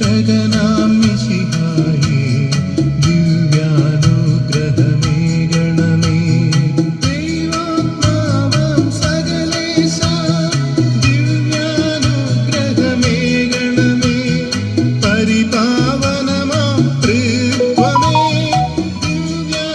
രക്ഷകനാം മിശിഹായേ ദിവ്യാനുഗ്രഹമേകണമേ. ദൈവാത്മാവാം സകലേശ ദിവ്യാനുഗ്രഹമേകണമേ. പരിപാവനമാം ത്രിത്വമേ ദിവ്യാനുഗ്രഹമേകണമേ.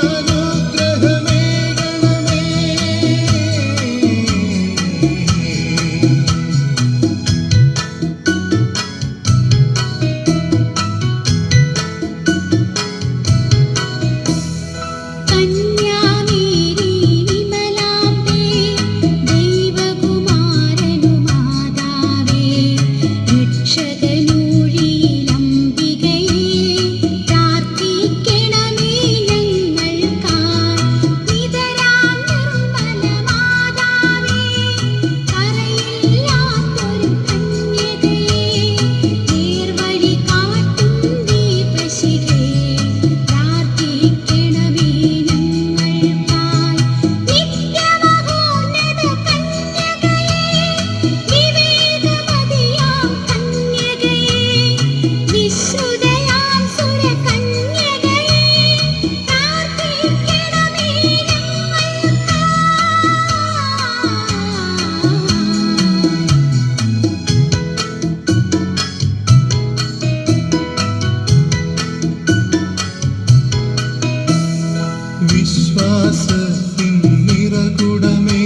വിശ്വാസത്തിൻ നിറകുടമേ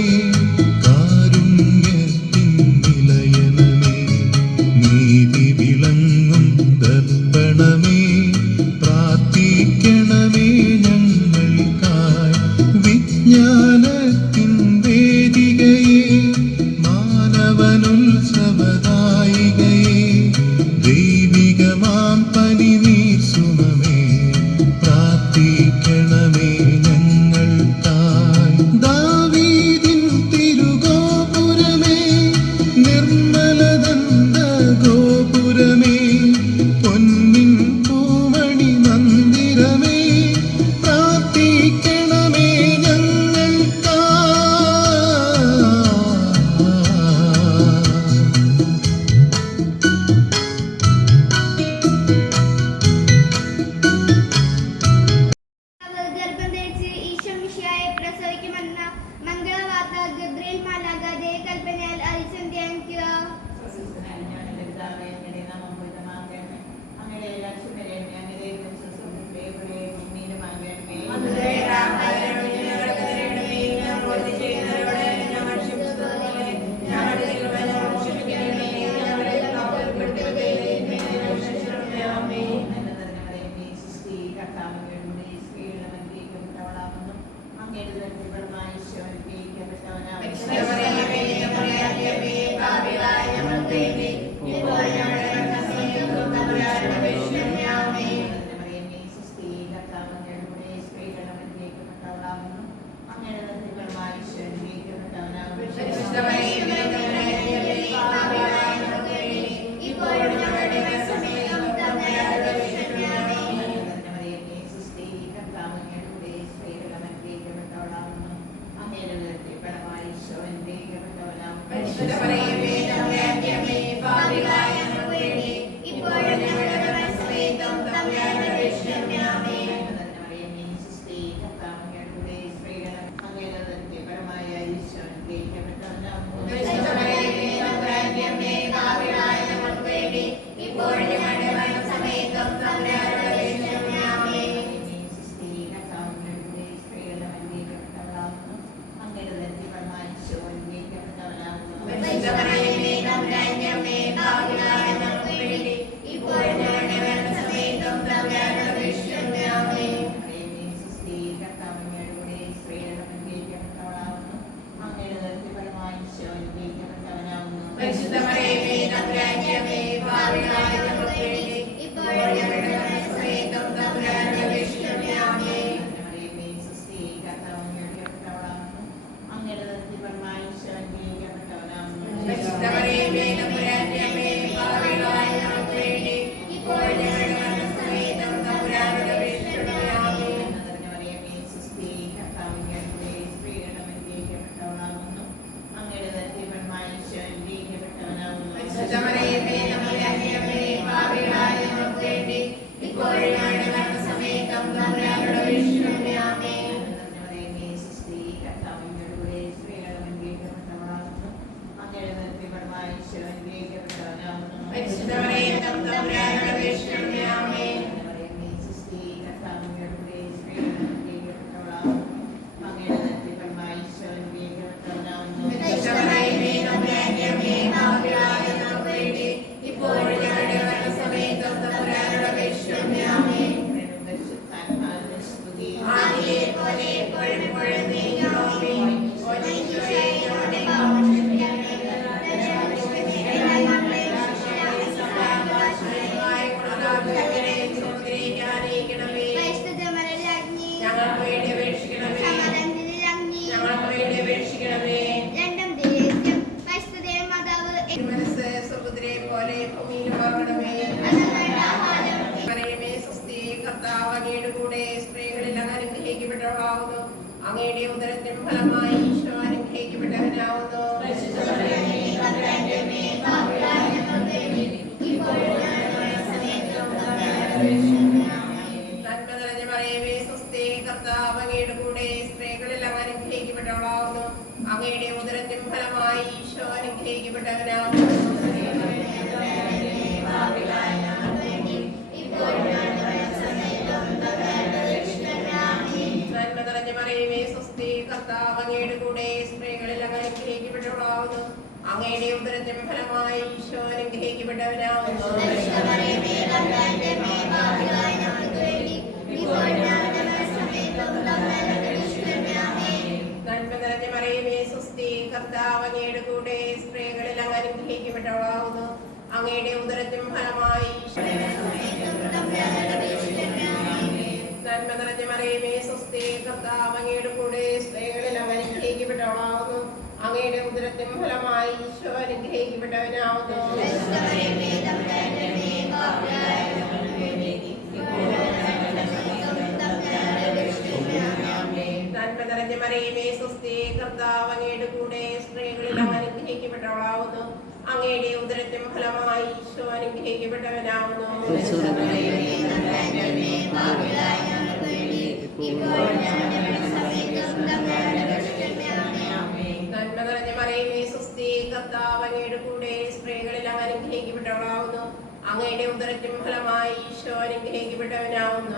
കാരുണ്യത്തിൻ നിലയനമേ നീതി വിളങ്ങും ദർപ്പണമേ പ്രാർത്ഥിക്കണമേ ഞങ്ങൾക്കായി. വിജ്ഞാനത്തിൻ വേദികയെ മാനവനുത്സവദായികയെ ദൈവികമാം പനിനീർ സുമമേ പ്രാർത്ഥിക്കണമേ ഞങ്ങൾക്കായി. ദാവീദിൻ തിരുഗോപുരമേ നിർമ്മലദന്ത ഗോപുരമേ പൊന്നിൻ പൂമണി മന്ദിരമേ പ്രാർത്ഥിക്കണമേ ഞങ്ങൾക്കായി. അങ്ങയുടെ ഉദരത്തിൻ ഫലമായി ഈശോ അനുഗ്രഹിക്കപ്പെട്ടവനാവുന്നു. നന്മ നിറഞ്ഞ മറിയമേ സ്വസ്തി, കർത്താവ് അങ്ങയുടെ കൂടെ, സ്ത്രീകളിൽ അങ്ങ് അനുഗ്രഹിക്കപ്പെട്ടവളാവുന്നു. അങ്ങയുടെ ഉദരത്തിൻ ഫലമായി ഈശോ അനുഗ്രഹിക്കപ്പെട്ടവനാവുന്നു. നന്മ നിറഞ്ഞ മറിയമേ സ്വസ്തി, കർത്താവ് അങ്ങയുടെ കൂടെ, സ്ത്രീകളിൽ അങ്ങ് അനുഗ്രഹിക്കപ്പെട്ടവളാവുന്നു. അങ്ങയുടെ ഉദരത്തിൻ ഫലമായി ഈശോ അനുഗ്രഹിക്കപ്പെട്ടവനാവുന്നു. നന്മ നിറഞ്ഞ മറിയമേ സ്വസ്തി, കർത്താവ് അങ്ങയുടെ കൂടെ, സ്ത്രീകളിൽ അങ്ങ് അനുഗ്രഹിക്കപ്പെട്ടവളാവുന്നു. അങ്ങയുടെ ഉദരത്തിൻ ഫലമായി നന്മ നിറഞ്ഞ മറിയമേ സ്വസ്തി, കർത്താവ് അങ്ങയുടെ കൂടെ, സ്ത്രീകളിൽ അങ്ങ് അനുഗ്രഹിക്കപ്പെട്ടവളാവുന്നു. അങ്ങയുടെ ഉദരത്തിൻ ഫലമായി ഈശോ അനുഗ്രഹിക്കപ്പെട്ടവനാവുന്നു. നന്മ നിറഞ്ഞ മറിയമേ സ്വസ്തി, കർത്താവ് അങ്ങയുടെ കൂടെ, സ്ത്രീകളിൽ അങ്ങ് അനുഗ്രഹിക്കപ്പെട്ടവളാവുന്നു. അങ്ങയുടെ ഉദരത്തിൻ ഫലമായി ഈശോ അനുഗ്രഹിക്കപ്പെട്ടവനാവുന്നു. നന്മ നിറഞ്ഞ മറിയമേ സ്വസ്തി, കർത്താവ് അങ്ങയുടെ കൂടെ, സ്ത്രീകളിൽ അങ്ങ് അനുഗ്രഹിക്കപ്പെട്ടവളാവുന്നു. അങ്ങയുടെ ഉദരത്തിൻ ഫലമായി ഈശോ അനുഗ്രഹിക്കപ്പെട്ടവനാവുന്നു.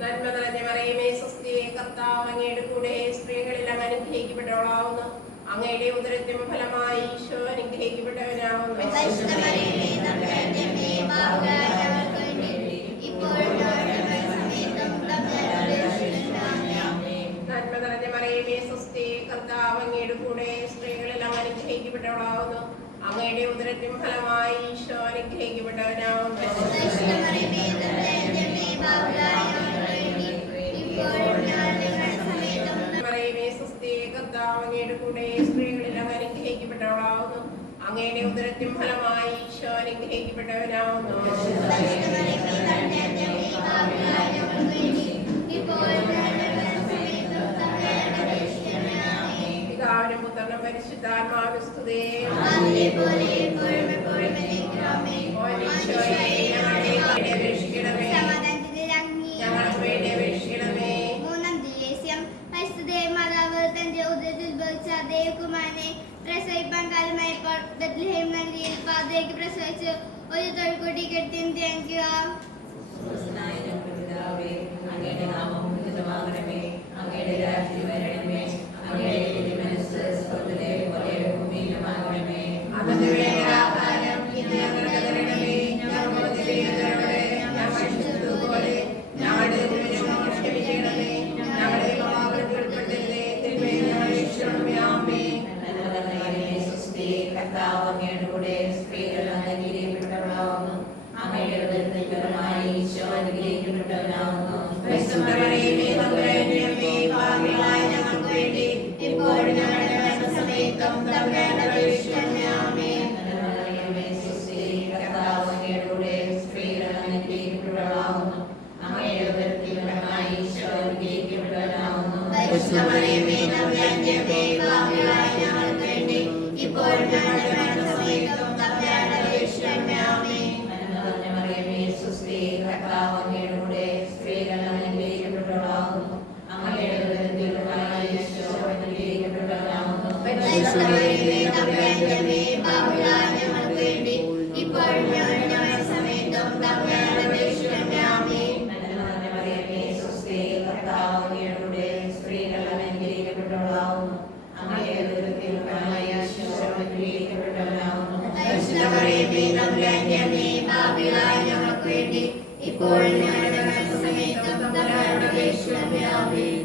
നന്മ നിറഞ്ഞ മറിയമേ സ്വസ്തി, കർത്താവ് അങ്ങയുടെ കൂടെ, സ്ത്രീകളിൽ അങ്ങ് അനുഗ്രഹിക്കപ്പെട്ടവളാവുന്നു. അങ്ങയുടെ ഉദരത്തിൻ ഫലമായി ഈശോ അനുഗ്രഹിക്കപ്പെട്ടവനാവുന്നു. നന്മ നിറഞ്ഞ മറിയമേ സ്വസ്തി, കർത്താവ് അങ്ങയുടെ കൂടെ, സ്ത്രീകളിൽ അങ്ങ് അനുഗ്രഹിക്കപ്പെട്ടവളാവുന്നു. അങ്ങയുടെ ഉദരത്തിൻ ഫലമായി ഈശോ അനുഗ്രഹിക്കപ്പെട്ടവനാവുന്നു. മറിയമേ സ്വസ്തി, കർത്താവ് അങ്ങയുടെ കൂടെ, സ്ത്രീകളിൽ അങ്ങ് അനുഗ്രഹിക്കപ്പെട്ടവളാവുന്നു. അങ്ങയുടെ ഉദരത്തിൻ ഫലമായി ഈശോ അനുഗ്രഹിക്കപ്പെട്ടവനാവുന്നു. പിതാവിനും പുത്രനും പരിശുദ്ധാത്മാവിനും സ്തുതി. ഞങ്ങൾക്ക് വേണ്ടി അപേക്ഷിക്കണമേ. മൂന്നാം ദിവസം പരിശുദ്ധ മാതാവ് തന്റെ ഉദരത്തിൽ ഉത്ഭവിച്ച ദേവകുമാരനെ പ്രസവിപ്പാൻ കാലമായപ്പോൾ ബത്ലഹേം നഗരിയിൽ പാതയ്ക്ക് പ്രസവിച്ച് ഒരു തൊഴുകൂട്ടി കെട്ടി ധ്യാനിക്കുക. അങ്ങയുടെ നാമം ഉന്നതമാകണമേ, അങ്ങയുടെ രാജ്യം വരണമേ, അങ്ങയുടെ മനസ്സ് സ്വർഗ്ഗത്തിലെ പോലെ ഭൂമിയിലുമാകണമേ. അന്നത്തെ വേണ്ട ആഹാരം ഇന്ന് ഞങ്ങൾക്ക് തരണമേ. ഞങ്ങളുടെ തെറ്റുകളോട് ഞങ്ങൾ ക്ഷമിച്ചതുപോലെ ഞങ്ങളുടെ തെറ്റുകളോട് ക്ഷമിക്കണമേ. ഞങ്ങളുടെ പാപത്തിൽ ഉൾപ്പെടുത്തരുതേ, തിന്മയിൽ ഞങ്ങളെ രക്ഷിക്കണമേ. ആമേൻ. സ്വസ്തി, കർത്താവ് അങ്ങയുടെ കൂടെ, സ്ത്രീകൾ അനുഗ്രഹിക്കപ്പെട്ടവളാവുന്നു. അങ്ങയുടെ ഉദരത്തിൻ ഫലമായി ഈശോ അനുഗ്രഹിക്കപ്പെട്ടവനാവുന്നു. പരിശുദ്ധ മറിയമേ, തമ്പുരാന്റെ അമ്മേ, പാപികളായ ഞങ്ങൾക്ക് വേണ്ടി ഇപ്പോഴും ഞങ്ങളുടെ മരണസമയത്തും തമ്പുരാനോട് അപേക്ഷിക്കണമേ. ആമേൻ. സ്വസ്തി, കർത്താവ് അങ്ങയുടെ കൂടെ, സ്ത്രീകൾ അനുഗ്രഹിക്കപ്പെട്ടവളാവുന്നു. അങ്ങയുടെ ഉദരത്തിൻ ഫലമായി ഈശോ അനുഗ്രഹിക്കപ്പെട്ടവനാവുന്നു. പരിശുദ്ധ മറിയമേ, തമ്പുരാന്റെ അമ്മേ, പാപികളായ ഞങ്ങൾക്ക് വേണ്ടി ഇപ്പോഴും ഞങ്ങളുടെ മരണസമയത്തും തമ്പുരാനോട് അപേക്ഷിക്കണമേ. ആമേൻ. മറിയമേ, സ്വസ്തി, കർത്താവ് അങ്ങയുടെ കൂടെ, സ്ത്രീകൾ അനുഗ്രഹിക്കപ്പെട്ടവളാവുന്നു. അങ്ങയുടെ ഉദരത്തിൻ ഫലമായി ഈശോ അനുഗ്രഹിക്കപ്പെട്ടവനാവുന്നു. പരിശുദ്ധ മറിയമേ, തമ്പുരാന്റെ അമ്മേ, പാപികളായ ഞങ്ങൾക്ക് വേണ്ടി ഇപ്പോഴും ഞങ്ങളുടെ മരണസമയത്തും തമ്പുരാനോട് അപേക്ഷിക്കണമേ. ആമേൻ. മറിയമേ, സ്വസ്തി, കർത്താവ് അങ്ങയുടെ കൂടെ, സ്ത്രീകൾ അനുഗ്രഹിക്കപ്പെട്ടവളാവുന്നു. അങ്ങയുടെ ഉദരത്തിൻ ഫലമായി ഈശോ അനുഗ്രഹിക്കപ്പെട്ടവനാവുന്നു. പരിശുദ്ധ മറിയമേ, തമ്പുരാന്റെ അമ്മേ, പാപികളായ ഞങ്ങൾക്ക് വേണ്ടി ഇപ്പോഴും ഞങ്ങളുടെ മരണസമയത്തും തമ്പുരാനോട് അപേക്ഷിക്കണമേ. ആമേൻ.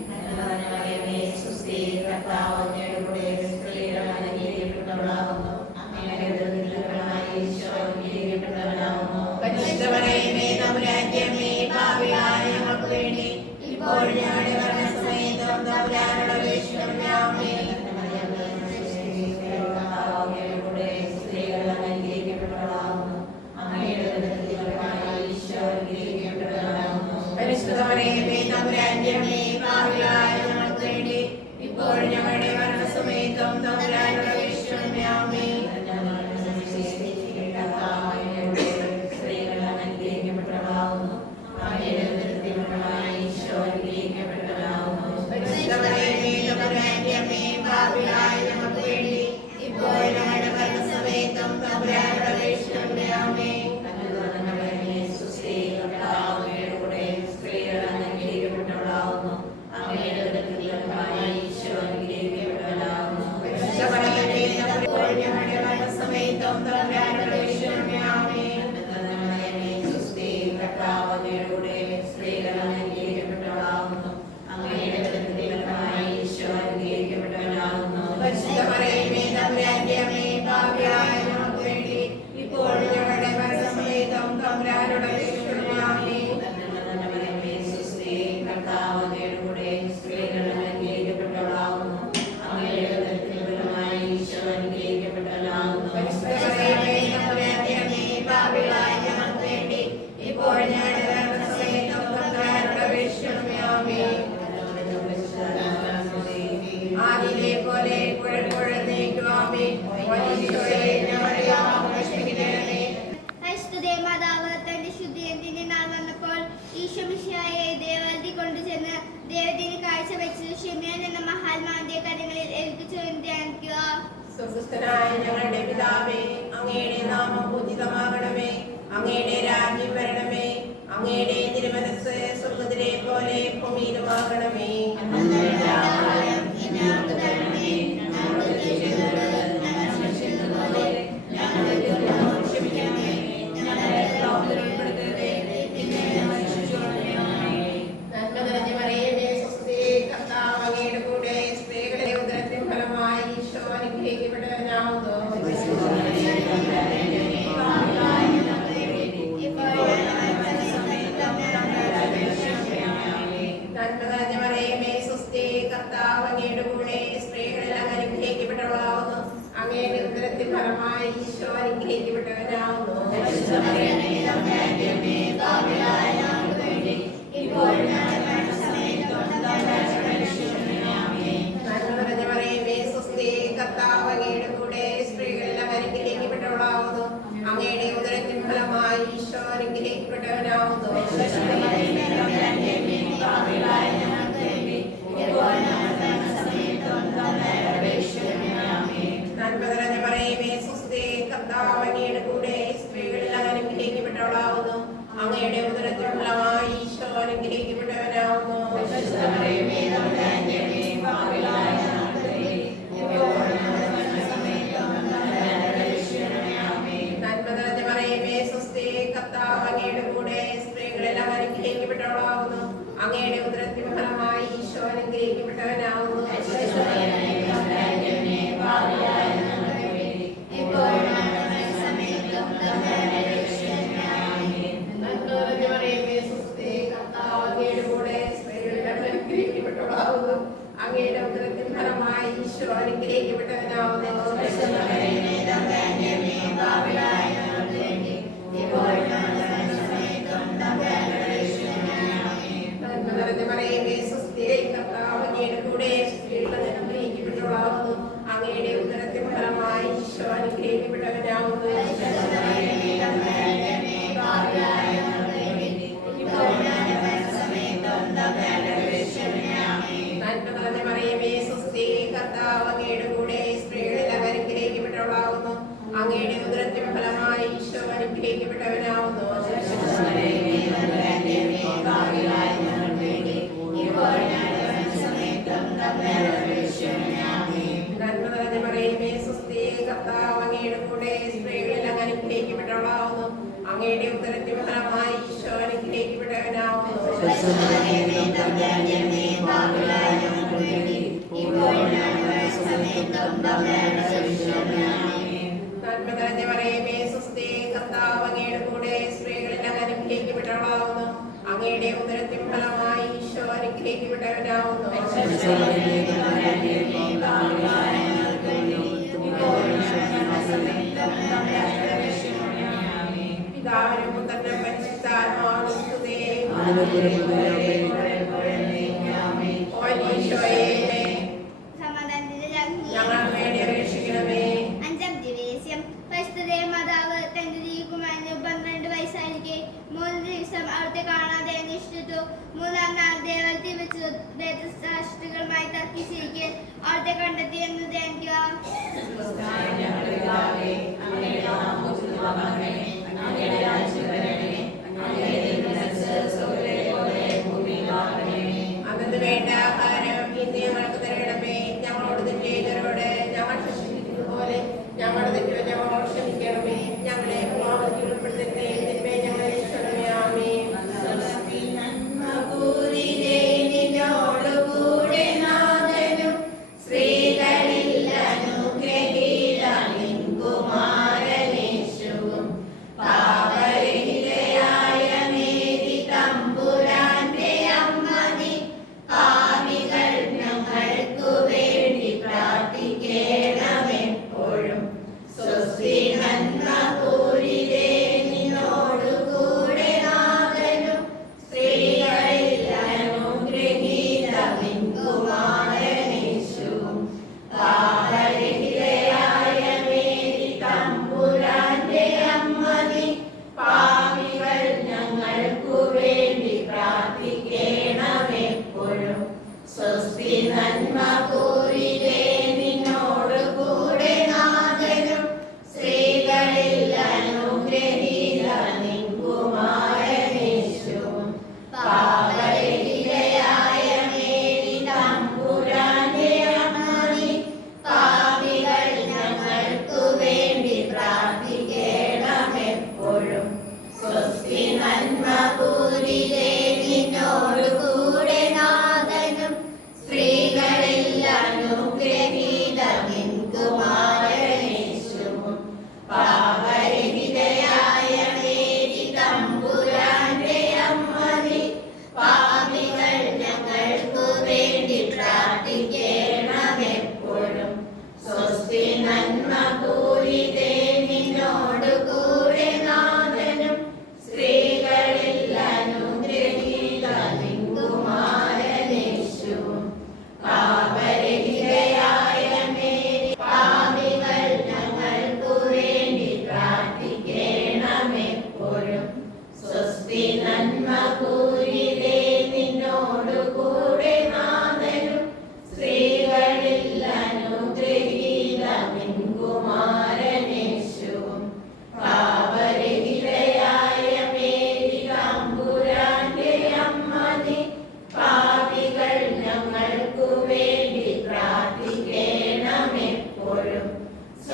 മറിയമേ, സ്വസ്തി, കർത്താവ് അങ്ങയുടെ കൂടെ, സ്ത്രീകൾ അനുഗ്രഹിക്കപ്പെട്ടവളാവുന്നു. അങ്ങയുടെ ഉദരത്തിൻ ഫലമായി ഈശോ അനുഗ്രഹിക്കപ്പെട്ടവനാവുന്നു. പരിശുദ്ധ മറിയമേ, തമ്പുരാന്റെ അമ്മേ, പാപികളായ ഞങ്ങൾക്ക് വേണ്ടി ഇപ്പോഴും ഞങ്ങളുടെ മരണസമയത്തും തമ്പുരാനോട് അപേക്ഷിക്കണമേ. ആമേൻ. കർത്താവ് അങ്ങയുടെ കൂടെ, സ്ത്രീകൾ അനുഗ്രഹിക്കപ്പെട്ടവളാവുന്നു. തമ്പുരാനോട് അപേക്ഷിക്കണമേ. ആമേൻ. പരിശുദ്ധ മറിയമേ, തമ്പുരാന്റെ അമ്മേ, പാപികളായ ഞങ്ങൾക്ക് വേണ്ടി ഇപ്പോഴും ഞങ്ങളുടെ മരണസമയത്തും തമ്പുരാനോട് അപേക്ഷിക്കണമേ. ആമേൻ. പരിശുദ്ധ മറിയമേ, തമ്പുരാന്റെ അമ്മേ, പാപികളായ ഞങ്ങൾക്ക് വേണ്ടി ഇപ്പോഴും ഞങ്ങളുടെ മരണസമയത്തും തമ്പുരാനോട് അപേക്ഷിക്കണമേ. ആമേൻ. ആദിയിലെ പോലെ ഇപ്പോഴെപ്പോഴും ആമേൻ. ഈശോയെ ഞങ്ങളുടെ പാപങ്ങൾ ക്ഷമിക്കണമേ. പരിശുദ്ധ മാതാവ് തന്റെ ശുദ്ധീകരണത്തിന്റെ നാൾ വന്നപ്പോൾ ഈശോ മിശിഹായെ ദേവാലയത്തിൽ കൊണ്ടുചെന്ന് ദൈവത്തിന് കാഴ്ചവെച്ച് ഷിമ്യോൻ എന്ന മഹാത്മാവിന്റെ കരങ്ങളിൽ ഏൽപ്പിച്ചു എന്ന് ധ്യാനിക്കുക. സ്വർഗ്ഗസ്ഥനായ ഞങ്ങളുടെ പിതാവേ, അങ്ങയുടെ നാമം പൂജിതമാകണമേ. അങ്ങയുടെ രാജ്യം വരണമേ. അങ്ങയുടെ തിരുമനസ്സ് സ്വർഗ്ഗത്തിലെ പോലെ ഭൂമിയിലുമാകണമേ. നന്മ നിറഞ്ഞ മറിയമേ, സ്വസ്തി, കർത്താവ് അങ്ങയുടെ കൂടെ, സ്ത്രീകളുടെ ഉദരത്തിൻ ഫലമായി ഈശോ അനുഗ്രഹിക്കപ്പെട്ടവനാകുന്നു. നന്മ നിറഞ്ഞ മറിയമേ, സ്വസ്തി, കർത്താവ് അങ്ങയുടെ കൂടെ, സ്ത്രീകളിൽ അങ്ങ് അനുഗ്രഹിക്കപ്പെട്ടവളാകുന്നു. അങ്ങയുടെ ഉദരത്തിൻ ഫലമായി ഈശോ അനുഗ്രഹിക്കപ്പെട്ടവനാകുന്നു. നന്മ നിറഞ്ഞ മറിയമേ, സ്വസ്തി, കർത്താവ് അങ്ങയുടെ കൂടെ, സ്ത്രീകളിൽ അങ്ങ് അനുഗ്രഹിക്കപ്പെട്ടവളാകുന്നു. അങ്ങയുടെ ഉദരത്തിൻ ഫലമായി ഈശോ അനുഗ്രഹിക്കപ്പെട്ടവനാകുന്നു. നന്മ നിറഞ്ഞ മറിയമേ, സ്വസ്തി, കർത്താവ് അങ്ങയുടെ കൂടെ, സ്ത്രീകളിൽ അങ്ങ് അനുഗ്രഹിക്കപ്പെട്ടവളാകുന്നു. അങ്ങയുടെ ഉദരത്തിൻ ഫലമായി ഈശോ അനുഗ്രഹിക്കപ്പെട്ടവനാകുന്നു. നന്മ നിറഞ്ഞ മറിയമേ, സ്വസ്തി, കർത്താവ് അങ്ങയുടെ കൂടെ, സ്ത്രീകളിൽ അങ്ങ് അനുഗ്രഹിക്കപ്പെട്ടവളാകുന്നു. അങ്ങയുടെ ഉദരത്തിൻ ഫലമായി ഈശോ അനുഗ്രഹിക്കപ്പെട്ടവനാകുന്നു. നന്മ നിറഞ്ഞ മറിയമേ, സ്വസ്തി, കർത്താവ് അങ്ങയുടെ കൂടെ, സ്ത്രീകളിൽ അങ്ങ് അനുഗ്രഹിക്കപ്പെട്ടവളാകുന്നു. അങ്ങയുടെ ഉദരത്തിൻ ഫലമായി ഈശോ അനുഗ്രഹിക്കപ്പെട്ടവനാകുന്നു. നന്മ നിറഞ്ഞ മറിയമേ, സ്വസ്തി, കർത്താവ് അങ്ങയുടെ കൂടെ, സ്ത്രീകളിൽ അങ്ങ് അനുഗ്രഹിക്കപ്പെട്ടവളാകുന്നു. അങ്ങയുടെ ഉദരത്തിൻ ഫലമായി ഈശോ അനുഗ്രഹിക്കപ്പെട്ടവനാകുന്നു. നന്മ നിറഞ്ഞ മറിയമേ, സ്വസ്തി, കർത്താവ് അങ്ങയുടെ കൂടെ, സ്ത്രീകളിൽ അങ്ങ് അനുഗ്രഹിക്കപ്പെട്ടവളാകുന്നു. അങ്ങയുടെ ഉദരത്തിൻ ഫലമായി ഈശോ അനുഗ്രഹിക്കപ്പെട്ടവനാകുന്നു. നന്മ നിറഞ്ഞ മറിയമേ, സ്വസ്തി, കർത്താവ് അങ്ങയുടെ കൂടെ, സ്ത്രീകളിൽ അങ്ങ് അനുഗ്രഹിക്കപ്പെട്ടവളാകുന്നു. അങ്ങയുടെ ഉദരത്തിൻ ഫലമായി ഈശോ അനുഗ്രഹിക്കപ്പെട്ടവനാകുന്നു. നന്മ നിറഞ്ഞ മറിയമേ, സ്വസ്തി, കർത്താവ് അങ്ങയുടെ കൂടെ, സ്ത്രീകളിൽ അങ്ങ് അനുഗ്രഹിക്കപ്പെട്ടവളാകുന്നു. അങ്ങയുടെ ഉദരത്തിൻ ഫലമായി ഈശോ അനുഗ്രഹിക്കപ്പെട്ടവനാകുന്നു. പിതാവിനും പുത്രനും പരിശുദ്ധാത്മാവിനും സ്തുതി. ഓ ഈശോയേ, സമാധാനത്തിന്റെ രാജ്ഞി, ഞങ്ങൾക്ക് വേണ്ടി അപേക്ഷിക്കണമേ. അഞ്ചാം ദിവസം പരിശുദ്ധ മാതാവ് തന്റെ കുമാരന് 12 വയസ്സായിരിക്കെ 3 ദിവസം അവിടുത്തെ കാണാതെ അന്വേഷിച്ചിട്ടു. 3-ാം നാൾ ദേവാലയത്തിൽ വെച്ച് വേദശാസ്ത്രികളുമായി തർക്കിച്ചിരിക്കെ അവിടുത്തെ കണ്ടെത്തി എന്ന് ധ്യാനിക്കുക. അന്നു വേണ്ട ആഹാരം ഇന്ന് ഞങ്ങൾക്ക് തരണമേ. ഞങ്ങളോട് തെറ്റ് ചെയ്തവരോട് ഞങ്ങൾ ക്ഷമിക്കുന്നത് പോലെ ഞങ്ങളുടെ തെറ്റുകൾ ഞങ്ങളോട് ക്ഷമിക്കണം.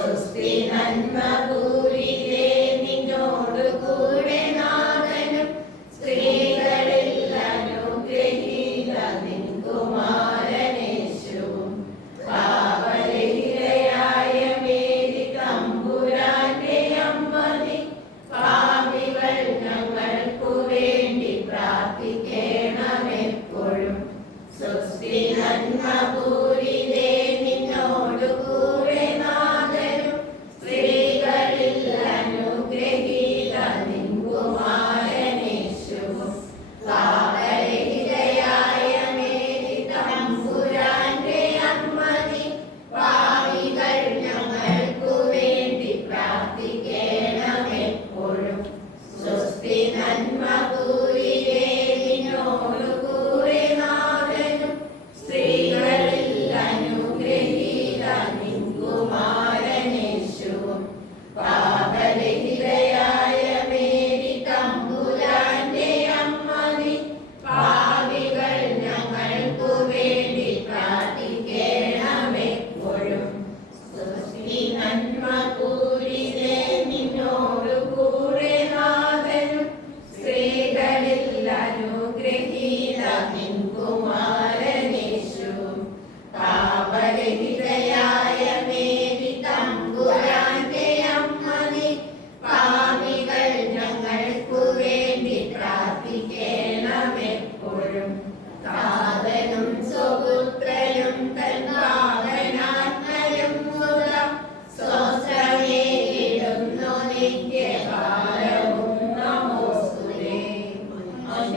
സ്വസ്തി നന്മ പൂരിതേ നിന്നോടു കൂടെ നാഥനും സ്ത്രീകളിൽ അനുഗ്രഹീത നിൻ കുമാരനേശുവും പാപരഹിതയായ മേരി തമ്പുരാന്റെ അമ്മ നീ പാപികൾ ഞങ്ങൾക്കു വേണ്ടി പ്രാർത്ഥിക്കണമെപ്പോഴും സ്വസ്തി നന്മ പൂരിതേ നിന്നോടു കൂടെ നാഥനും സ്ത്രീകളിൽ അനുഗ്രഹീത നിൻ കുമാരനേശുവും പാപരഹിതയായ മേരി തമ്പുരാന്റെ അമ്മ നീ പാപികൾ ഞങ്ങൾക്കു വേണ്ടി പ്രാർത്ഥിക്കണമെപ്പോഴും സ്വസ്തി നന്മ പൂരിതേ നിന്നോടു കൂടെ നാഥനും സ്ത്രീകളിൽ അനുഗ്രഹീത നിൻ കുമാരനേശുവും പാപരഹിതയായ മേരി തമ്പുരാന്റെ അമ്മ നീ പാപികൾ ഞങ്ങൾക്കു വേണ്ടി പ്രാർത്ഥിക്കണമെപ്പോഴും സ്വസ്തി നന്മ പൂരിതേ നിന്നോടു കൂടെ നാഥനും സ്ത്രീകളിൽ അനുഗ്രഹീത നിൻ കുമാരനേശുവും പാപരഹിതയായ മേരി തമ്പുരാന്റെ അമ്മ നീ പാപികൾ ഞങ്ങൾക്കു വേണ്ടി പ്രാർത്ഥിക്കണമെപ്പോഴും താതനും സ്വപുത്രനും തന്മാവനാത്മരും മുത സ്വസ്രമേകിടുന്നു നിത്യകാലവും നമോസ്തുതേ.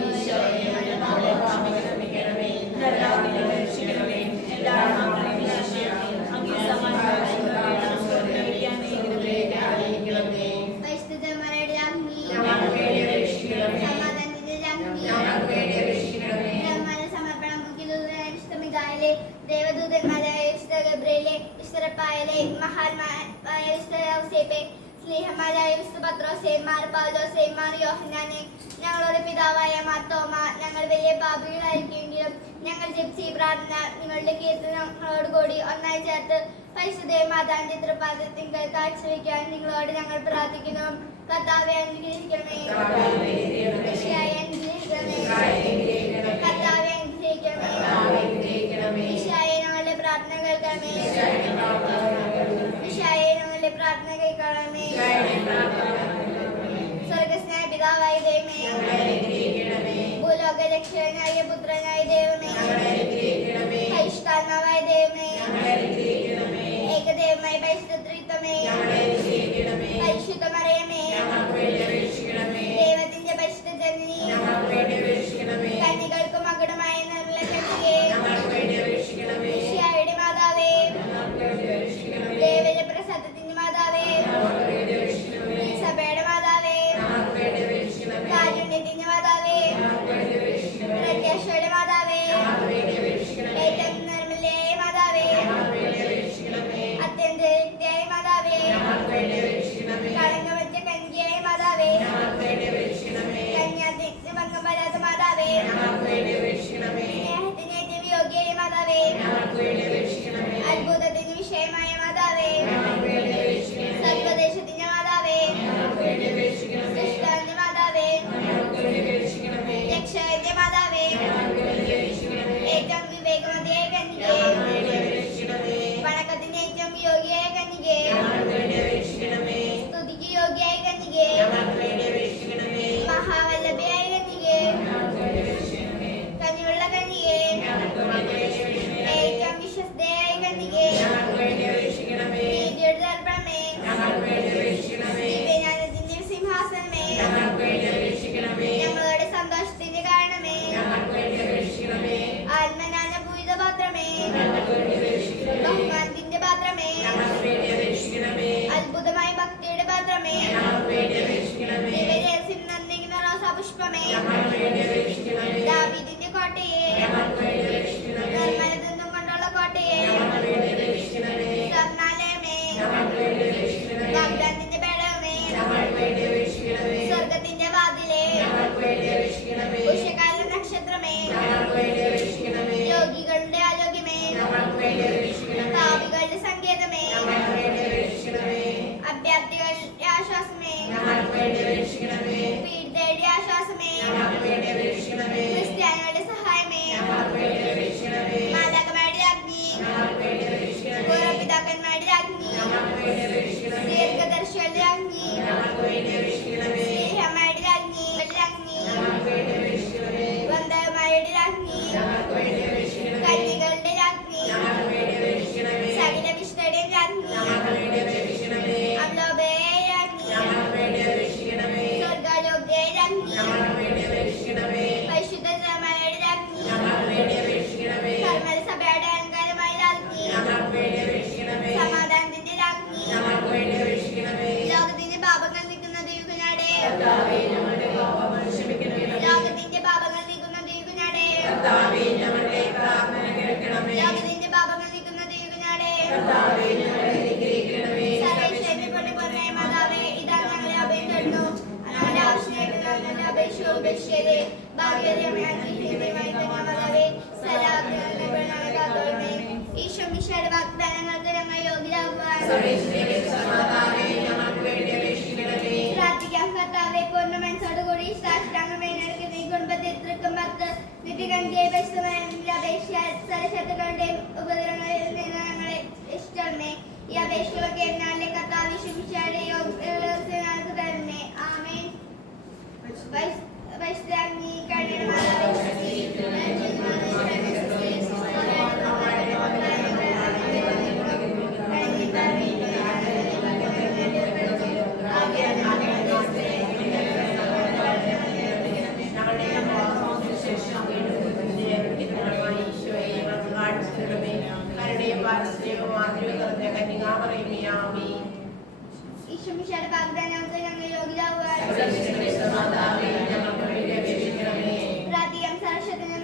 ഈശോയെ ഞങ്ങളുടെ പാപങ്ങൾ ക്ഷമിക്കണമേ, എല്ലാവരെയും രക്ഷിക്കണമേ, എല്ലാ നാമങ്ങളെയും രക്ഷിക്കണമേ, അങ്ങേ സമാധാനത്തിലേക്ക് ആയിരിക്കണമേ. പരിശുദ്ധമറിയുടെ രാജ്ഞി, ഞങ്ങൾക്ക് വേണ്ടി രക്ഷിക്കണമേ, സമാധാനത്തിന്റെ രാജ്ഞി, ഞങ്ങൾക്ക് വേണ്ടി രക്ഷിക്കണമേ. ബ്രഹ്മാന സമർപ്പണം മുഖ്യദൂതനായ വിശുദ്ധ മിഖായേലേ, ദേവദൂതന്മാരായ വിശുദ്ധ ഗബ്രിയേലേ, വിശുദ്ധ റഫായേലേ, മഹാന്മാരായ വിശുദ്ധ യൗസേപ്പേ, സ്ലീഹന്മാരായ വിശുദ്ധ പത്രോസേ, മാർ പൗലോസേ, മാർ യോഹന്നാനേ, ഞങ്ങളുടെ പിതാവായ മാർത്തോമ, ഞങ്ങൾ വലിയ പാപികളായിരിക്കുമെങ്കിലും ഞങ്ങൾ ജപിച്ച ഈ പ്രാർത്ഥന നിങ്ങളുടെ കീർത്തനങ്ങളോട് കൂടി ഒന്നായി ചേർത്ത് പരിശുദ്ധ മാതാവിന്റെ തൃപാദത്തിങ്കൽ കാഴ്ചവെക്കാൻ നിങ്ങളോട് ഞങ്ങൾ പ്രാർത്ഥിക്കുന്നു. കർത്താവേ അനുഗ്രഹിക്കണമേ, ഈശോയെ അനുഗ്രഹിക്കണമേ, കർത്താവേ അനുഗ്രഹിക്കണമേ, ഈശോയെ ഞങ്ങളുടെ പ്രാർത്ഥന കേൾക്കണമേ, ഈശോയെ ഞങ്ങളുടെ പ്രാർത്ഥന കേൾക്കണമേ. സ്വർഗ്ഗസ്നായ പിതാവായ ദൈവമേ, ഭൂലോക രക്ഷകനായ പുത്രനായ ദൈവമേ, പരിശുദ്ധാത്മാവായ ദൈവമേ, ഏകദൈവമായ പരിശുദ്ധ ത്രിത്വമേ, പരിശുദ്ധ മറിയമേ, ദൈവത്തിന്റെ പരിശുദ്ധ ജനനി, കന്യകൾക്ക് മകുടമായ നിർമ്മല കന്യകേ, ഈശോയുടെ മാതാവേ, ദേവപ്രസാദത്തിന്റെ മാതാവേ, സഭയുടെ മാതാവേ, കാരുണ്യത്തിന്റെ മാതാവേ, പ്രത്യാശയുടെ മാതാവേ, ഏറ്റവും നിർമ്മലയായ മാതാവേ, അത്യന്തയായ മാതാവേ, കളങ്കമറ്റ കന്യകയായ മാതാവേ, കന്യാത്തിന് ഭംഗം വരാത്ത മാതാവേ, സ്നേഹത്തിന് ഏറ്റവും യോഗ്യയായ മാതാവേ, അത്ഭുതത്തിന് വിഷയമായ മാതാവേ, സർവദേശത്തിന്റെ മാതാവേ, സൃഷ്ടാവിന്റെ മാതാവേ, രക്ഷകന്റെ മാതാവേ, ഏറ്റവും വിവേകമതിയായ കന്യകേ, വണക്കത്തിന് ഏറ്റവും യോഗ്യയായ കന്യകേ, സ്തുതിക്ക് യോഗ്യയായ കന്യകേ, മഹാവല്ലഭയായ കന്യകേ, കനിയുള്ള കന്യകേ, ഏറ്റവും വിശ്വസ്തയായ കന്യകേ, നീതിയുടെ ദർപ്പണമേ, ദിവ്യജ്ഞാനത്തിന്റെ സിംഹാസനമേ, ഞങ്ങളുടെ സന്തോഷത്തിന്റെ കാരണമേ, ആത്മജ്ഞാനപൂരിത പാത്രമേ, ബഹുമാനത്തിന്റെ പാത്രമേ, അത്ഭുതമായ ഭക്തിയുടെ പാത്രമേ, ദിവ്യരഹസ്യം നന്ദിക്കുന്ന റോസാപുഷ്പമേ, ദാവീദിന്റെ കോട്ടയെ, നിർമ്മലതന്ത്രം കൊണ്ടുള്ള കോട്ടയെ, സ്വർണ്ണാലയമേ, വാഗ്ദാനത്തിന്റെ പേടകമേ, സ്വർഗത്തിന്റെ വാതിലേ, ഉഷകാല നക്ഷത്രമേ, രോഗികളുടെ ആരോഗ്യമേ, പാപികളുടെ സങ്കേതമേ, ഉപേക്ഷിക്കരുതേ. ഭാഗ്യവതിയായ അനുഗ്രഹീതമായ മാതാവേ, സലാപങ്ങളെ കാത്തോളണമേ. ഈശോ മിശിഹായുടെ വാഗ്ദാനങ്ങൾക്ക് ഞങ്ങൾ യോഗ്യരാകുവാൻ പ്രാർത്ഥിക്കാം. കർത്താവേ, പൂർണ്ണ മനസ്സോടുകൂടി സാഷ്ടാംഗമേ നടക്കുന്ന ഈ കുടുംബത്തെ തൃക്കമ്പത്ത് നിത്യകന്ധിയായി പരിശുദ്ധമായ അപേക്ഷയാൽ സകലശത്രുക്കളുടെയും ഉപദ്രവങ്ങളിൽ നിന്ന് ഞങ്ങളെ രക്ഷിക്കണമേ. ഈ അപേക്ഷകളൊക്കെ എന്നാലെ കർത്താവ് ഈശോ മിശിഹായുടെ യോഗ്യതകൾക്ക് തരണമേ. ആമേൻ. പരിശുദ്ധാഗ്നി കരുണയുടെ മാതാവേ, ഈശോ മിശിഹായുടെ വാഗ്ദാനങ്ങൾക്ക് ഞങ്ങൾ യോഗ്യരാകുവാൻ പ്രാർത്ഥിക്കാം. സർവശക്തനും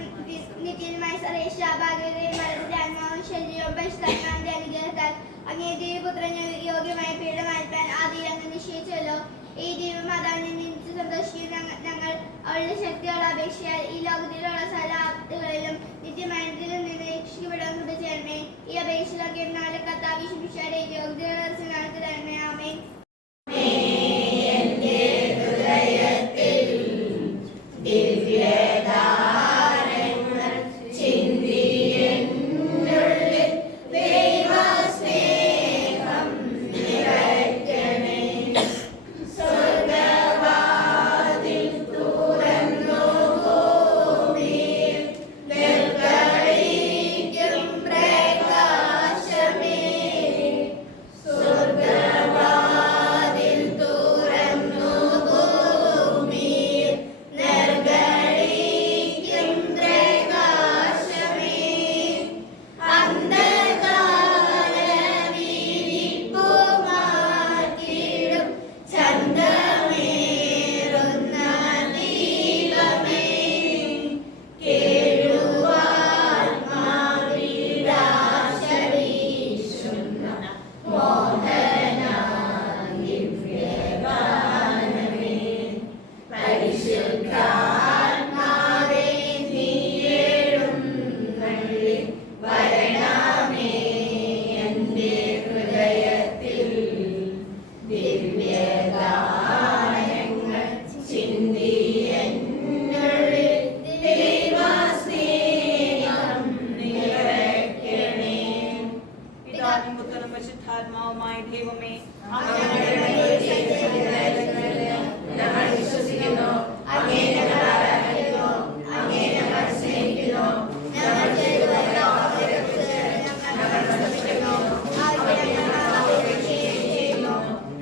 നിത്യനുമായ സർവേശ്വര, ഭാഗ്യവതിയും മരണത്തിന്റെ ആത്മാവും ശരീരവും പരിശുദ്ധാത്മാവിന്റെ അനുഗ്രഹത്താൽ അങ്ങേ ദിവ്യപുത്രന് യോഗ്യമായ പീഠമാറ്റാൻ ആദ്യം അങ്ങ് നിശ്ചയിച്ചല്ലോ. ഈ ദിവ്യമാതാവിനെ നിന്നിച്ച് സന്തോഷിക്കുന്ന ഞങ്ങൾ അവളുടെ ശക്തിയുള്ള അപേക്ഷയാൽ ഈ ലോകത്തിലുള്ള സകല ആപത്തുകളിലും നിത്യമരണത്തിൽ നിന്ന് രക്ഷിക്കപ്പെടാൻ കൃപ ചെയ്യണമേ. ഈ അപേക്ഷയിലൊക്കെ നാളെ കർത്താവ് ഈശോ മിശിഹായുടെ യോഗ്യതകൾക്ക് തരണമേ. ആമേൻ. പരിശുദ്ധാത്മാവുമായ ദൈവമേ, ഞങ്ങൾ വിശ്വസിക്കുന്നു, അങ്ങേ ഞങ്ങൾ ആരാധിക്കുന്നു, അങ്ങേ ഞങ്ങൾ സ്നേഹിക്കുന്നു, ഞങ്ങൾ ചെയ്തു വരുന്ന പാപങ്ങളെക്കുറിച്ച് ഞങ്ങൾ പ്രശംസിക്കുന്നു, ചെയ്യുന്നു.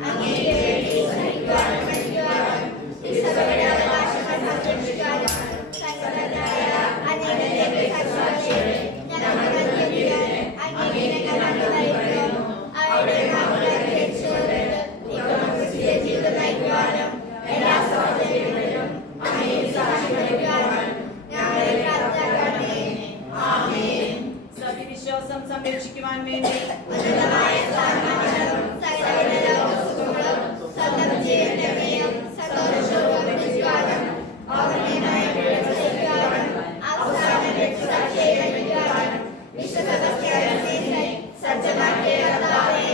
അങ്ങേക്ക് വേണ്ടി സഹിക്കുവാനും മരിക്കുവാനും ക്രിസ്തുവിന്റെ അവകാശങ്ങൾ സംരക്ഷിക്കാനും സന്നദ്ധരായ അനേകരുടെ സാക്ഷികളെ ഞങ്ങൾ നൽകിയതിന് അങ്ങേ ഞങ്ങൾ നന്ദി പറയുന്നു. അവരുടെ നാമങ്ങൾ അനുസരിച്ചുകൊണ്ട് ക്രിസ്തീയ ജീവിതം നയിക്കുവാനും എല്ലാ സാഹചര്യങ്ങളിലും അങ്ങേ സാക്ഷി വഹിക്കുവാനും ഞങ്ങളെ പ്രാപ്തരാക്കണമേ. ആമേൻ. സത്യവിശ്വാസം സംരക്ഷിക്കുവാൻ വേണ്ടി ഉന്നതമായ സ്ഥാനമാനവും സകല ലോകസുഖങ്ങളും സ്വന്തം ജീവന്റെയും സന്തോഷവും അർപ്പിക്കുവാനും ഔന്നത്യമായ പീഡ സഹിക്കുവാനും അവസാനം രക്തസാക്ഷിയെ വഹിക്കുവാനും വിശുദ്ധ ഭക്തിയായി സജ്ജമാക്കിയ കർത്താവേ,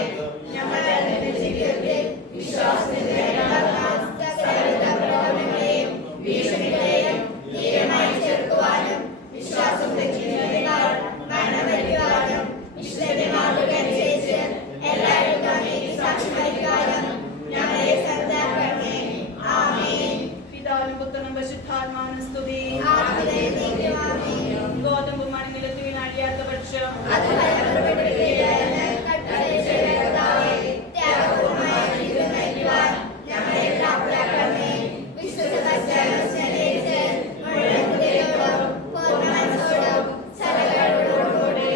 ഞങ്ങളുടെ ജീവിതത്തിൽ വിശ്വാസത്തിന്റെ സകലവിധ ഭീഷണികളെയും ധീരമായി ചെറുക്കുവാനും വിശ്വാസം തെറ്റിയതിനാൽ മരണം വരുവാനും വിശുദ്ധന്റെ മാതൃക അനുസരിച്ച് എല്ലാവർക്കും അങ്ങേക്ക് സാക്ഷി വഹിക്കുവാനും ഞങ്ങളെ സന്നദ്ധരാക്കണമേ. ആമേൻ. പിതാവിനും പുത്രനും പരിശുദ്ധാത്മാവിനും സ്തുതി. ഗോതമ്പ് മണിനിലത്ത് വീണഴിയാത്ത പക്ഷം അത് ഫലപ്പെട്ടിരിക്കുകയാണെന്ന് കൽപ്പിച്ച കർത്താവേ, ത്യാഗപൂർണ്ണമായ ജീവിതം നയിക്കുവാൻ ഞങ്ങളെ പ്രാപ്തരാക്കണമേ. വിശുദ്ധ ഭക്തിയാനുസരിച്ച് മുഴുവൻ ഹൃദയത്തോടും പൂർണ്ണ മനസ്സോടും സകലരോടുകൂടി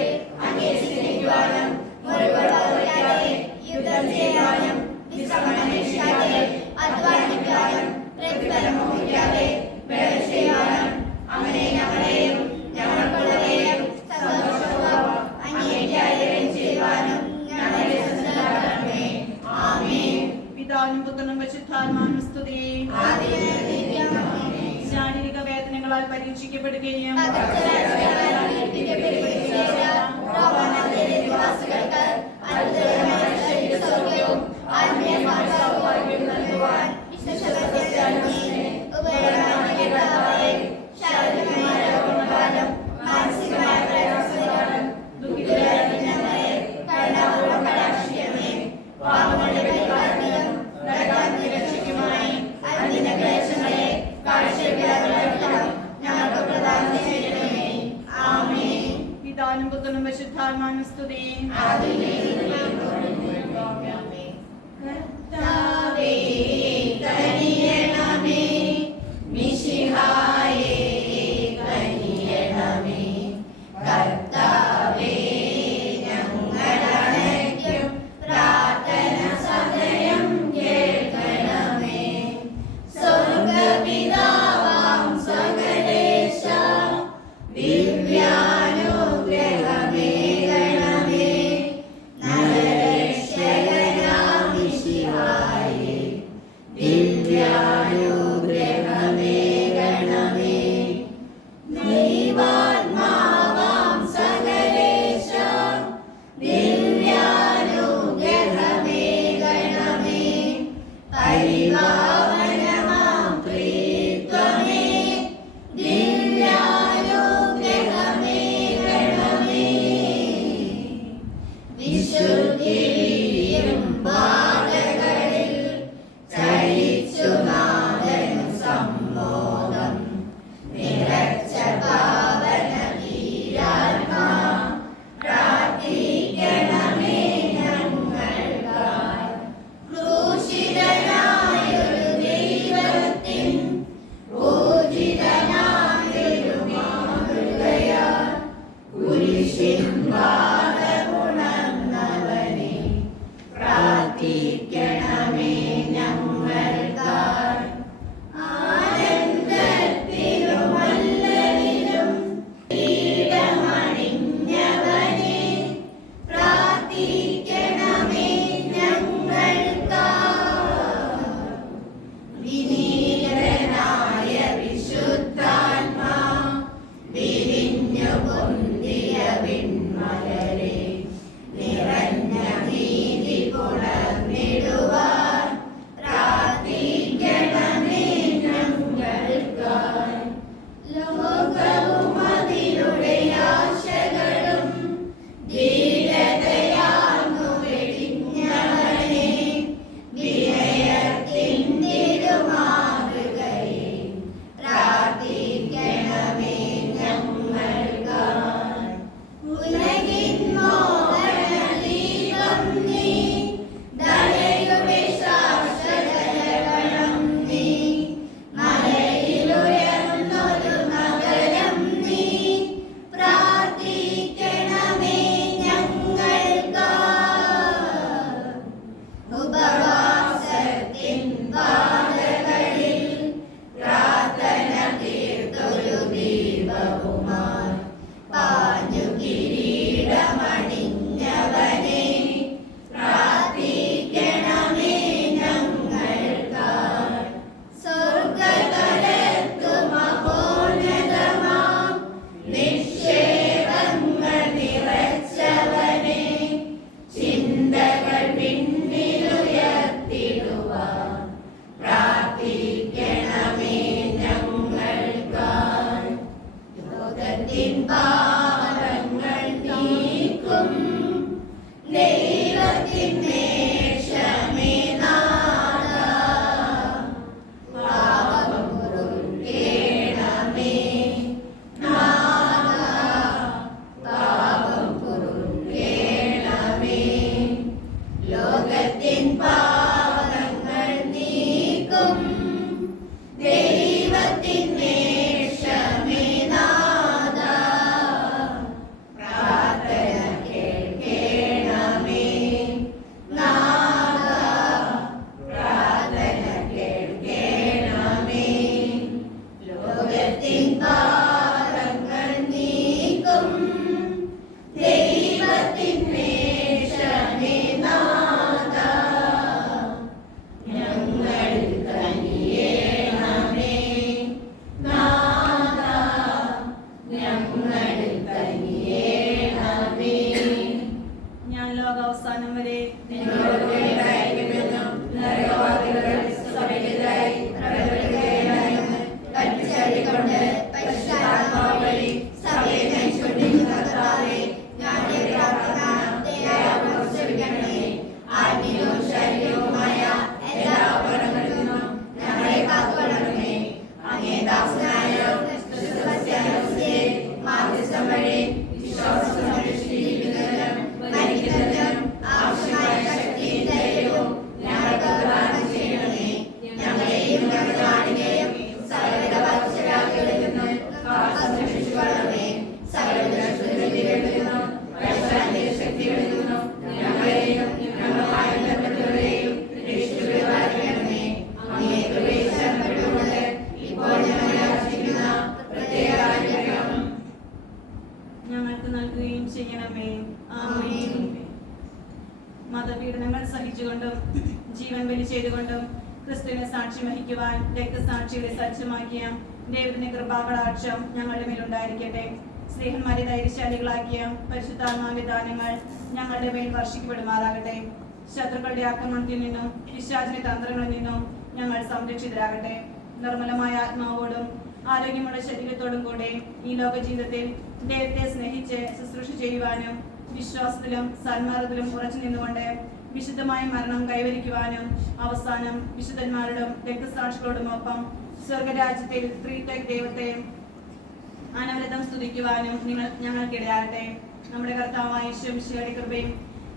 അങ്ങേ സ്നേഹിക്കുവാനും മുറിവുകൾ വഹിക്കാതെ യുദ്ധം ചെയ്യാനും വിശ്രമമന്വേഷിക്കാതെ അധ്വാനിക്കാനും പ്രതിഫലം മോഹിക്കാതെ വേല ചെയ്യാനും അങ്ങനെ ഞങ്ങളെയും ഞങ്ങൾക്കുള്ളവരെയും സന്തോഷപൂർവ്വം അങ്ങേയ്ക്കായി ചെയ്യുവാനും ഞങ്ങളെ സന്നദ്ധരാക്കണമേ. ആമേൻ. പിതാവിനും പുത്രനും പരിശുദ്ധാത്മാവിനും സ്തുതി. ആദിയിലെ ശാരീരിക വേദനകളാൽ പരീക്ഷിക്കപ്പെടുകയും പിതാവിനും പുത്രനും പരിശുദ്ധാത്മാവിനും സ്തുതി. കർത്താവേ കനിയണമേ, മിശിഹായേ കനിയണമേ. കർത്താവേ ഞങ്ങളണയ്ക്കും പ്രാർത്ഥന സദയം കേൾക്കണമേ. സ്വർഗ്ഗപിതാവാം സകലേശ ദിവ്യാനുഗ്രഹമേകണമേ. നരരക്ഷകനാം മിശിഹായേ ദിവ്യാനുഗ്രഹമേകണമേ. ദൈവാത്മാവാം സകലേശ ദിവ്യാനുഗ്രഹമേകണമേ. പരിപാവനമാം ത്രിത്വമേ ദിവ്യാനുഗ്രഹമേകണമേ. വിശുദ്ധിയും പാതകളിൽ ചരിച്ചു നാഥനു സമ്മോദം നിറച്ച പാവന വീരാത്മാ പ്രാർത്ഥിക്കണമേ ഞങ്ങൾക്കായി. ക്രൂശിതനായൊരു ദൈവത്തിൻ പൂജിതനായൊരു മാതൃകയാൽ കുരിശിൻ പാദമുണർന്നവനെ പ്രാർത്ഥിക്കണമേ ഞങ്ങൾക്കായി. ആനന്ദത്തിലും അല്ലലിലും കിരീടമണിഞ്ഞവനെ പ്രാർത്ഥിക്കണമേ ഞങ്ങൾക്കായി. വിനീതനായ വിശുദ്ധാത്മാ വിരിഞ്ഞു പൊന്തിയ വിൺമലരെ നിറഞ്ഞ നീതി പുണർന്നിടുവാൻ പ്രാർത്ഥിക്കണമേ ഞങ്ങൾക്കായി. ലോകവും അതിരുടെ ആശകളും ധീരതയാർന്നു വെടിഞ്ഞവനെ വിനയത്തിൻ തിരുമാതൃകയെ പ്രാർത്ഥിക്കണമേ ഞങ്ങൾക്കായി. ഉലകിൻ മോഹനദീപം നീ, ദയയുടെ ശാശ്വതകണം നീ, മലയിലുയർന്നൊരു നഗരം നീ പ്രാർത്ഥിക്കണമേ ഞങ്ങൾക്കായി. ഉപവാസത്തിൻ പാതകളിൽ പ്രാർത്ഥന തീർത്തൊരു ദീപവുമായി പാഞ്ഞു കിരീടമണിഞ്ഞവനെ പ്രാർത്ഥിക്കണമേ ഞങ്ങൾക്കായി. സ്വർഗ്ഗതലത്തു മഹോന്നതമാം നിക്ഷേപങ്ങൾ നിറച്ചവനെ ചിന്തകൾ പിന്നിലുയർത്തിടുവാൻ പ്രാർത്ഥിക്കണമേ ഞങ്ങൾക്കായി. ലോകത്തിൻ പാപങ്ങൾ നീക്കും ദൈവത്തിൻ മേഷമേ നാഥാ. പാപം പൊറുക്കേണമേ നാഥാ. പാപം പൊറുക്കേണമേ. ലോക ഞങ്ങളുമായി ബന്ധപ്പെട്ടവരെയും രക്ഷിക്കണമേ. അങ്ങേ കൃപയിൽ ശരണപ്പെട്ടുകൊണ്ട് ഇപ്പോൾ ഞങ്ങളെ ആശ്രയിക്കുന്ന പ്രത്യേക അനുഗ്രഹം ഞങ്ങൾക്ക് നൽകുകയും ചെയ്യണമേ. ആമേൻ. മതപീഡനങ്ങൾ സഹിച്ചുകൊണ്ടും ജീവൻ ബലി ചെയ്തുകൊണ്ടും ക്രിസ്തുവിനെ സാക്ഷി വഹിക്കുവാൻ രക്തസാക്ഷികളെ സജ്ജമാക്കിയ ദൈവത്തിന്റെ കൃപാകടാക്ഷം ഞങ്ങളുടെ മേലുണ്ടായിരിക്കട്ടെ. സ്നേഹന്മാരെ ധൈര്യശാലികളാക്കിയ പരിശുദ്ധാത്മാവിന്റെ ദാനങ്ങൾ ഞങ്ങളുടെ മേൽ വർഷിക്കപ്പെടുമാറാകട്ടെ. ശത്രുക്കളുടെ ആക്രമണത്തിൽ നിന്നും പിശാചിന്റെ തന്ത്രങ്ങളിൽ നിന്നും ഞങ്ങൾ സംരക്ഷിതരാകട്ടെ. നിർമ്മലമായ ആത്മാവോടും ആരോഗ്യമുള്ള ശരീരത്തോടും കൂടെ ഈ ലോക ജീവിതത്തിൽ ദൈവത്തെ സ്നേഹിച്ച് ശുശ്രൂഷ ചെയ്യുവാനും വിശ്വാസത്തിലും സന്മാർഗത്തിലും ഉറച്ചു നിന്നുകൊണ്ട് വിശുദ്ധമായ മരണം കൈവരിക്കുവാനും അവസാനം വിശുദ്ധന്മാരോടും രക്തസാക്ഷികളോടുമൊപ്പം സ്വർഗരാജ്യത്തിൽ ത്രിത്വൈക ദൈവത്തെ അനവരതം സ്തുതിക്കുവാനും ഞങ്ങൾക്കിടയാകട്ടെ. നമ്മുടെ കർത്താവായ യേശുമിശിഹായുടെ കൃപയും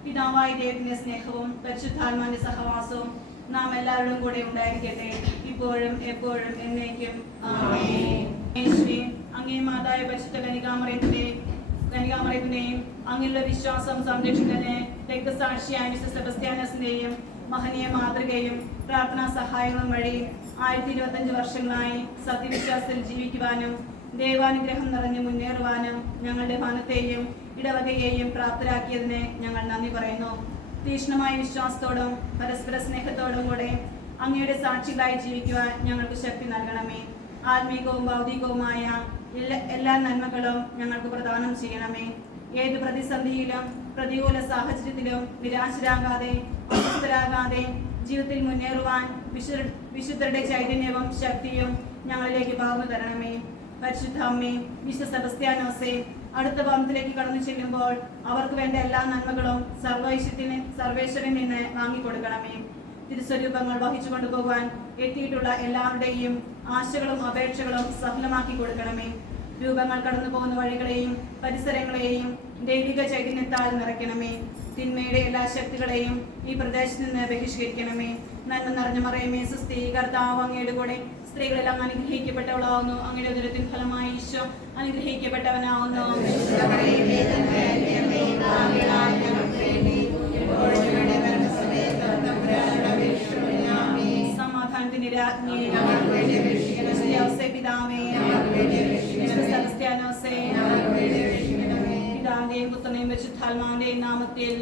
പിതാവായ ദൈവത്തിന്റെ സ്നേഹവും പരിശുദ്ധാത്മാവിന്റെ സഹവാസവും നാം എല്ലാവരോടും കൂടെ ഉണ്ടായിരിക്കട്ടെ, ഇപ്പോഴും എപ്പോഴും എന്നേക്കും. ആമേൻ. യേശുവേ, അങ്ങേ മാതായ പരിശുദ്ധ കനികാമറിയത്തിന്റെയും അങ്ങയുള്ള വിശ്വാസം സംരക്ഷിക്കുന്നതിന് രക്തസാക്ഷിയായ വിശുദ്ധ സെബസ്ത്യാനോസിന്റെയും മഹനീയ മാതൃകയും പ്രാർത്ഥനാ സഹായങ്ങളും വഴി 1025 വർഷങ്ങളായി സത്യവിശ്വാസത്തിൽ ജീവിക്കുവാനും ദൈവാനുഗ്രഹം നിറഞ്ഞു മുന്നേറുവാനും ഞങ്ങളുടെ ഭവനത്തെയും ഇടവകയെയും പ്രാപ്തരാക്കിയതിന് ഞങ്ങൾ നന്ദി പറയുന്നു. തീക്ഷ്ണമായ വിശ്വാസത്തോടും പരസ്പര സ്നേഹത്തോടും കൂടെ അങ്ങയുടെ സാക്ഷികളായി ജീവിക്കുവാൻ ഞങ്ങൾക്ക് ശക്തി നൽകണമേ. ആത്മീകവും ഭൗതികവുമായ എല്ലാ നന്മകളും ഞങ്ങൾക്ക് പ്രദാനം ചെയ്യണമേ. ഏത് പ്രതിസന്ധിയിലും പ്രതികൂല സാഹചര്യത്തിലും നിരാശരാകാതെ അസ്വസ്ഥരാകാതെ ജീവിതത്തിൽ മുന്നേറുവാൻ വിശുദ്ധരുടെ ചൈതന്യവും ശക്തിയും ഞങ്ങളിലേക്ക് പകർന്നു തരണമേ. പരിശുദ്ധ അമ്മേ, വിശുദ്ധ സെബസ്ത്യാനോസേ, അടുത്ത ഭവനത്തിലേക്ക് കടന്നു ചെല്ലുമ്പോൾ അവർക്ക് വേണ്ട എല്ലാ നന്മകളും സർവേശ്വരൻ നിന്ന് വാങ്ങിക്കൊടുക്കണമേ. തിരുസ്വരൂപങ്ങൾ വഹിച്ചു കൊണ്ടുപോകാൻ എത്തിയിട്ടുള്ള എല്ലാവരുടെയും ആശകളും അപേക്ഷകളും സഫലമാക്കി കൊടുക്കണമേ. രൂപങ്ങൾ കടന്നു പോകുന്ന വഴികളെയും പരിസരങ്ങളെയും ദൈവിക ചൈതന്യത്താൽ നിറയ്ക്കണമേ. തിന്മയുടെ എല്ലാ ശക്തികളെയും ഈ പ്രദേശത്ത് നിന്ന് ബഹിഷ്കരിക്കണമേ. നന്മ നിറഞ്ഞ മറിയമേ സുസ്ഥി, കർത്താവ് അങ്ങയുടെ കൂടെ സ്ത്രീകളെല്ലാം അനുഗ്രഹിക്കപ്പെട്ടവളാവുന്നു. അങ്ങയുടെ ഉദരത്തിൻ ഫലമായി ഈശോ അനുഗ്രഹിക്കപ്പെട്ടവനാവുന്നു. സമാധാനത്തിന്റെ രാജ്ഞി പിതാവേ, സെബസ്ത്യാനോസേ, പിതാവിന്റെയും പുത്രനെയും പരിശുദ്ധാത്മാവിന്റെയും നാമത്തിൽ